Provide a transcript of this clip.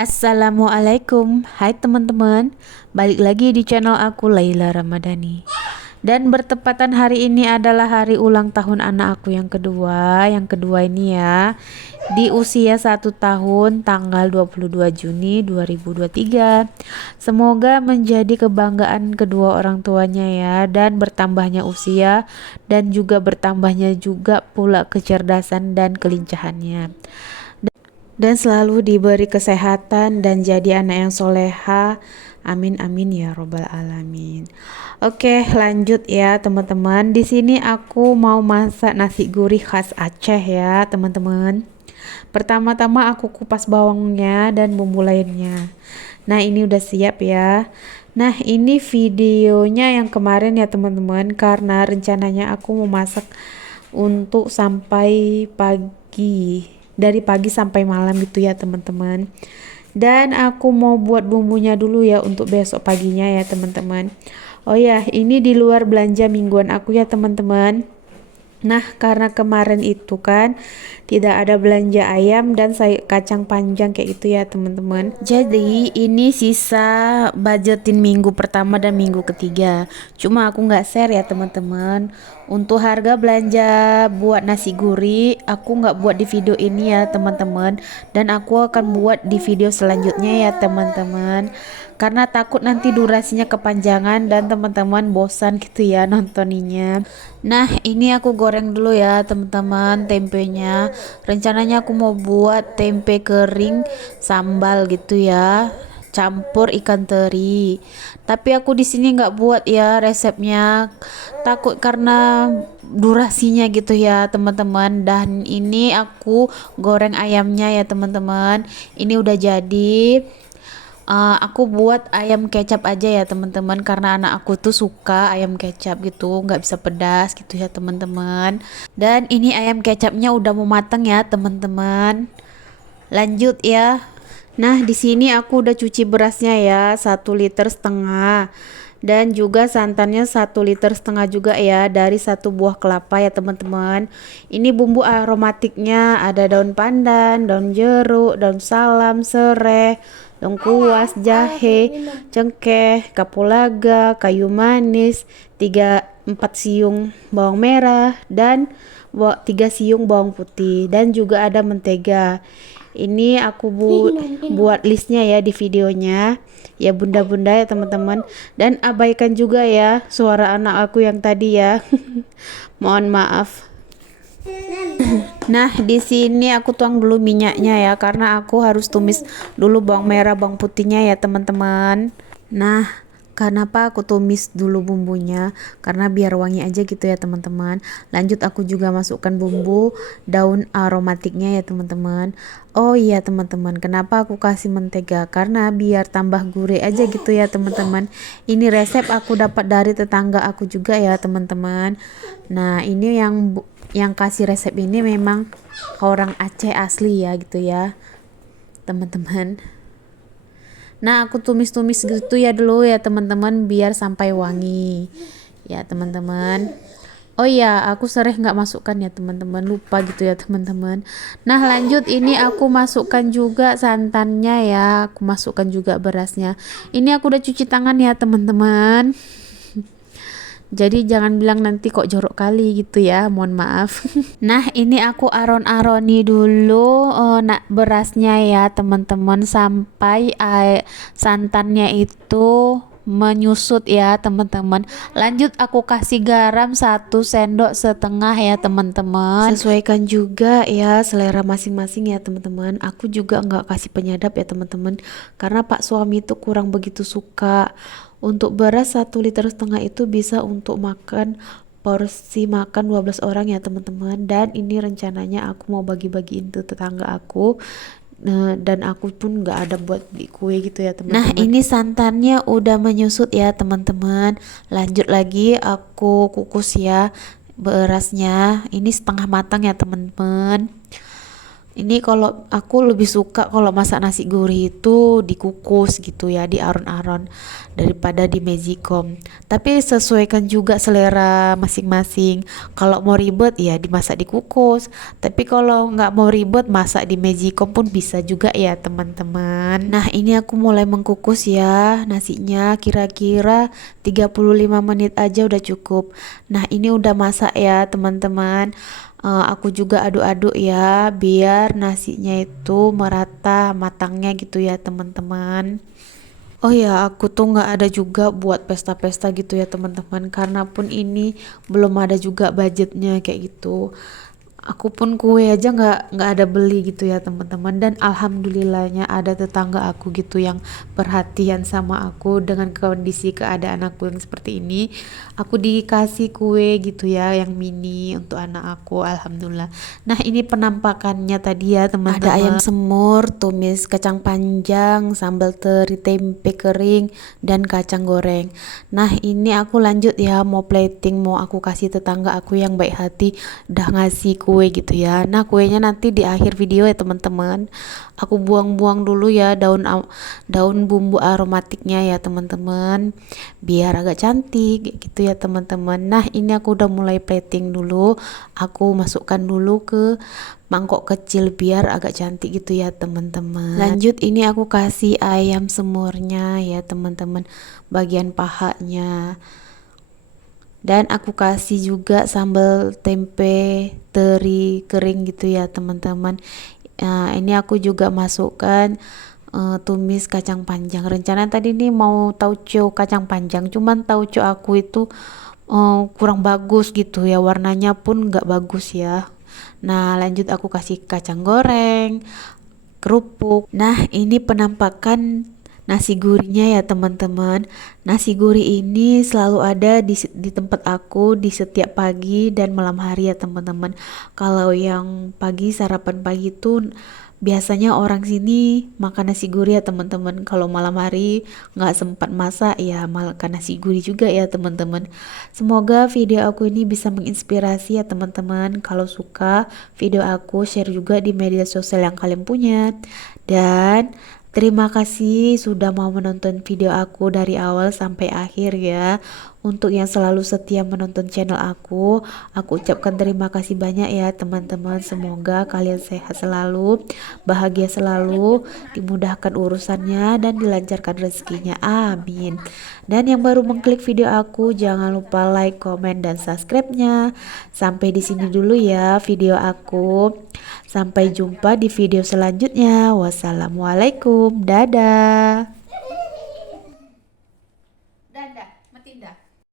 Assalamualaikum, hai teman-teman. Balik lagi di channel aku Laila Ramadhani. Dan bertepatan hari ini adalah hari ulang tahun anak aku yang kedua. Yang kedua ini ya, di usia 1 tahun tanggal 22 Juni 2023. Semoga menjadi kebanggaan kedua orang tuanya ya, dan bertambahnya usia dan juga bertambahnya juga pula kecerdasan dan kelincahannya, dan selalu diberi kesehatan dan jadi anak yang soleha. Amin amin ya robbal alamin. Oke, lanjut ya teman-teman. Di sini aku mau masak nasi gurih khas Aceh ya teman-teman. Pertama-tama aku kupas bawangnya dan bumbu lainnya. Nah, ini udah siap ya. Nah, ini videonya yang kemarin ya teman-teman, karena rencananya aku mau masak untuk sampai pagi, dari pagi sampai malam gitu ya teman-teman. Dan aku mau buat bumbunya dulu ya untuk besok paginya ya teman-teman. Oh ya, ini di luar belanja mingguan aku ya teman-teman. Nah, karena kemarin itu kan tidak ada belanja ayam dan kacang panjang kayak gitu ya teman-teman. Jadi ini sisa budgetin minggu pertama dan minggu ketiga. Cuma aku nggak share ya teman-teman. Untuk harga belanja buat nasi gurih aku nggak buat di video ini ya teman-teman. Dan aku akan buat di video selanjutnya ya teman-teman. Karena takut nanti durasinya kepanjangan dan teman-teman bosan gitu ya nontoninya. Nah, ini aku goreng dulu ya teman-teman tempenya. Rencananya aku mau buat tempe kering sambal gitu ya, campur ikan teri. Tapi aku di sini nggak buat ya resepnya, takut karena durasinya gitu ya teman-teman. Dan ini aku goreng ayamnya ya teman-teman. Ini udah jadi. Aku buat ayam kecap aja ya teman-teman, karena anak aku tuh suka ayam kecap gitu, nggak bisa pedas gitu ya teman-teman. Dan ini ayam kecapnya udah mau matang ya teman-teman. Lanjut ya. Nah, di sini aku udah cuci berasnya ya, 1,5 liter, dan juga santannya 1,5 liter juga ya, dari 1 buah kelapa ya teman-teman. Ini bumbu aromatiknya ada daun pandan, daun jeruk, daun salam, serai, lengkuas, jahe, cengkeh, kapulaga, kayu manis, 3-4 siung bawang merah, dan 3 siung bawang putih, dan juga ada mentega. Ini aku buat listnya ya di videonya ya bunda-bunda ya teman-teman. Dan abaikan juga ya suara anak aku yang tadi ya. Mohon maaf. Nah, di sini aku tuang dulu minyaknya ya, karena aku harus tumis dulu bawang merah, bawang putihnya ya teman-teman. Nah, kenapa aku tumis dulu bumbunya? Karena biar wangi aja gitu ya teman-teman. Lanjut aku juga masukkan bumbu daun aromatiknya ya teman-teman. Oh iya teman-teman, kenapa aku kasih mentega? Karena biar tambah gurih aja gitu ya teman-teman. Ini resep aku dapat dari tetangga aku juga ya teman-teman. Nah, ini yang kasih resep ini memang orang Aceh asli ya gitu ya teman-teman. Nah, aku tumis-tumis gitu ya dulu ya teman-teman, biar sampai wangi ya teman-teman. Oh iya, aku sering nggak masukkan ya teman-teman, lupa gitu ya teman-teman. Nah, lanjut ini aku masukkan juga santannya ya, aku masukkan juga berasnya. Ini aku udah cuci tangan ya teman-teman. Jadi jangan bilang nanti kok jorok kali gitu ya, mohon maaf. Nah, ini aku aron-aroni dulu berasnya ya teman-teman, sampai santannya itu menyusut ya teman-teman. Lanjut aku kasih garam 1,5 sendok ya teman-teman. Sesuaikan juga ya selera masing-masing ya teman-teman. Aku juga nggak kasih penyedap ya teman-teman, karena pak suami itu kurang begitu suka. Untuk beras 1,5 liter itu bisa untuk makan porsi makan 12 orang ya teman-teman. Dan ini rencananya aku mau bagi-bagiin tuh tetangga aku. Dan aku pun nggak ada buat beli kue gitu ya teman-teman. Nah, ini santannya udah menyusut ya teman-teman. Lanjut lagi aku kukus ya berasnya. Ini setengah matang ya teman-teman. Ini kalau aku lebih suka kalau masak nasi gurih itu dikukus gitu ya, di aron-aron daripada di magicom. Tapi sesuaikan juga selera masing-masing. Kalau mau ribet ya dimasak dikukus. Tapi kalau nggak mau ribet masak di magicom pun bisa juga ya teman-teman. Nah ini aku mulai mengkukus ya nasinya, kira-kira 35 menit aja udah cukup. Nah ini udah masak ya teman-teman. Aku juga aduk-aduk ya biar nasinya itu merata matangnya gitu ya teman-teman. Oh ya, aku tuh nggak ada juga buat pesta-pesta gitu ya teman-teman, karena pun ini belum ada juga budgetnya kayak gitu. Aku pun kue aja nggak ada beli gitu ya teman-teman, dan alhamdulillahnya ada tetangga aku gitu yang perhatian sama aku dengan kondisi keadaan aku yang seperti ini. Aku dikasih kue gitu ya yang mini untuk anak aku, alhamdulillah. Nah ini penampakannya tadi ya teman-teman. Ada ayam semur, tumis kacang panjang, sambal teri, tempe kering, dan kacang goreng. Nah ini aku lanjut ya, mau plating, mau aku kasih tetangga aku yang baik hati udah ngasih kue gitu ya. Nah kuenya nanti di akhir video ya teman-teman. Aku buang-buang dulu ya daun bumbu aromatiknya ya teman-teman, biar agak cantik gitu ya teman-teman. Nah ini aku udah mulai plating dulu. Aku masukkan dulu ke mangkok kecil biar agak cantik gitu ya teman-teman. Lanjut ini aku kasih ayam semurnya ya teman-teman, bagian pahanya. Dan aku kasih juga sambal tempe teri kering gitu ya teman-teman. Ini aku juga masukkan tumis kacang panjang. Rencana tadi nih mau tauco kacang panjang, cuman tauco aku itu kurang bagus gitu ya, warnanya pun nggak bagus ya. Nah lanjut aku kasih kacang goreng, kerupuk. Nah ini penampakan nasi gurihnya ya teman-teman. Nasi gurih ini selalu ada di tempat aku di setiap pagi dan malam hari ya teman-teman. Kalau yang pagi, sarapan pagi itu biasanya orang sini makan nasi gurih ya teman-teman. Kalau malam hari nggak sempat masak ya makan nasi gurih juga ya teman-teman. Semoga video aku ini bisa menginspirasi ya teman-teman. Kalau suka video aku, share juga di media sosial yang kalian punya. Dan terima kasih sudah mau menonton video aku dari awal sampai akhir ya. Untuk yang selalu setia menonton channel aku ucapkan terima kasih banyak ya teman-teman. Semoga kalian sehat selalu, bahagia selalu, dimudahkan urusannya dan dilancarkan rezekinya. Amin. Dan yang baru mengklik video aku, jangan lupa like, komen, dan subscribe-nya. Sampai di sini dulu ya video aku. Sampai jumpa di video selanjutnya. Wassalamualaikum. Dadah. Dadah, Matinda.